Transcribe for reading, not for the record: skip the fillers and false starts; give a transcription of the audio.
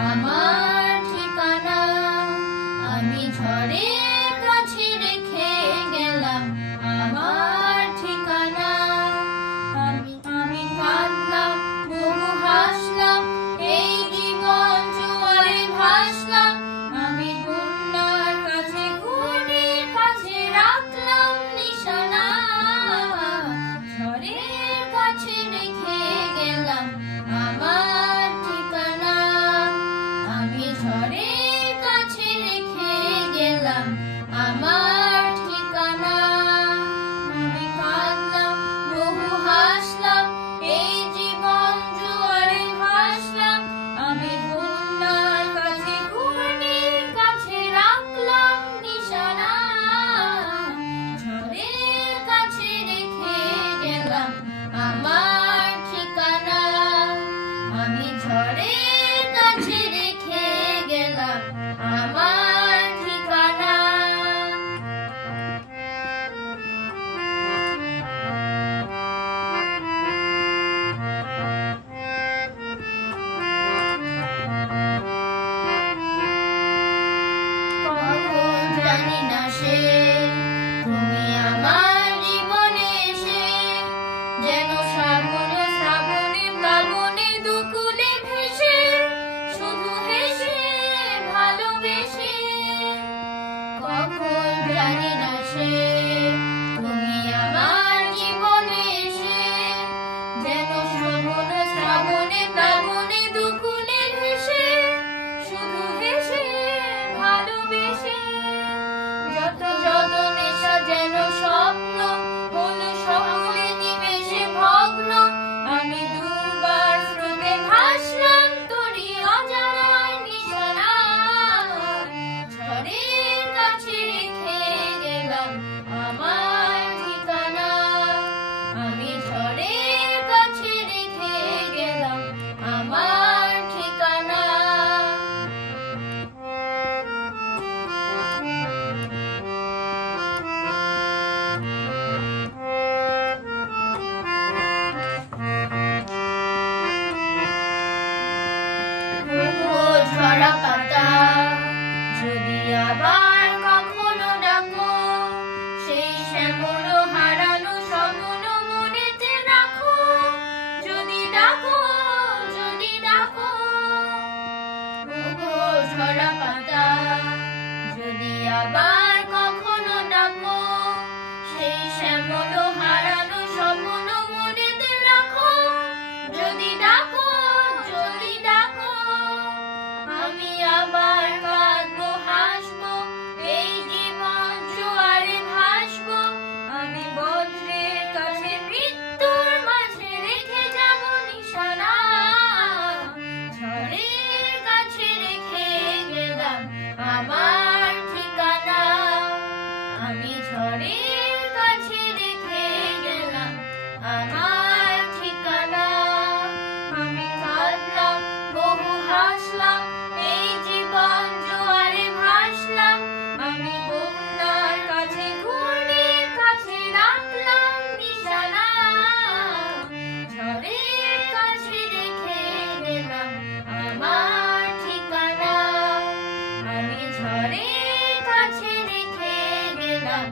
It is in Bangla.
আমার ঠিকানা আমি ঝড়ের কাছে রেখে গেলাম আমার ঠিকানা আমি কাঁদলাম বহু হাসলাম এই জীবন জোয়ারে ভাসলাম আমি বন্যার কাছে ঘূর্ণির কাছে রাখলাম নিশানা ঝড়ের কাছে রেখে গেলাম আমার ঠিকানা আমি ঝড়ের কাছে রেখে গেলাম আমার ঠিকানা আমি কাঁদলাম বহু হাসলাম এই জীবন জোয়ারে ভাসলাম আমি বন্যার কাছে ঘূর্ণির কাছে রাখলাম নিশানা ঝড়ের কাছে রেখে গেলাম আমার ঠিকানা আমি ঝড়ের কাছে রেখে গেলাম আমার ঠিকানা কখন জানি না সে তুমি আমার জীবনে এসে যেন শ্রাবণে শ্রাবণে প্লাবনে দুকুলে ভেসে শুধু হেসে ভালোবেসে কখন জানি না সে তুমি আমার জীবনে এসে যেন শ্রাবণে শ্রাবণে প্লাবনে দুকুলে ভেসে শুধু হেসে ভালোবেসে যত যত নেশা যেন স্বপ্ন হলো সকলে নিমেষে ভগ্ন আমি দুবার স্রোতে ভাসলাম তোরই অজানার নিশানা ঝড়ের কাছে রেখে গেলাম আমার ঠিকানা আমি ঝড়ের কাছে রেখে গেলাম আমার ঠিকানা ঝরা পাতা যদি আবার কখনো ডাকো সেই শ্যামল হারানো স্বপ্ন মনেতে রাখো যদি ডাকো ঝরা পাতা যদি আবার কখনো ডাকো সেই শ্যামল হারানো স্বপ্ন মনেতে রাখো যদি ডাকো আমি আবার কাঁদবো হাসবো এই জীবন জোয়ারে ভাসবো আমি বজ্রের কাছে মৃত্যুর মাঝে রেখে যাব নিশানা ঝড়ের কাছে রেখে গেলাম আমার ঠিকানা আমি ঝড়ের কাছে রেখে গেলাম আমার ঠিকানা আমি কাঁদলাম বহু হাসলাম এই জীবন জোয়ারে ভাসলাম আমি বন্যার কাছে ঘূর্ণির কাছে রাখলাম নিশানা ঝড়ের কাছে রেখে গেলাম আমার ঠিকানা আমি ঝড়ের কাছে রেখে গেলাম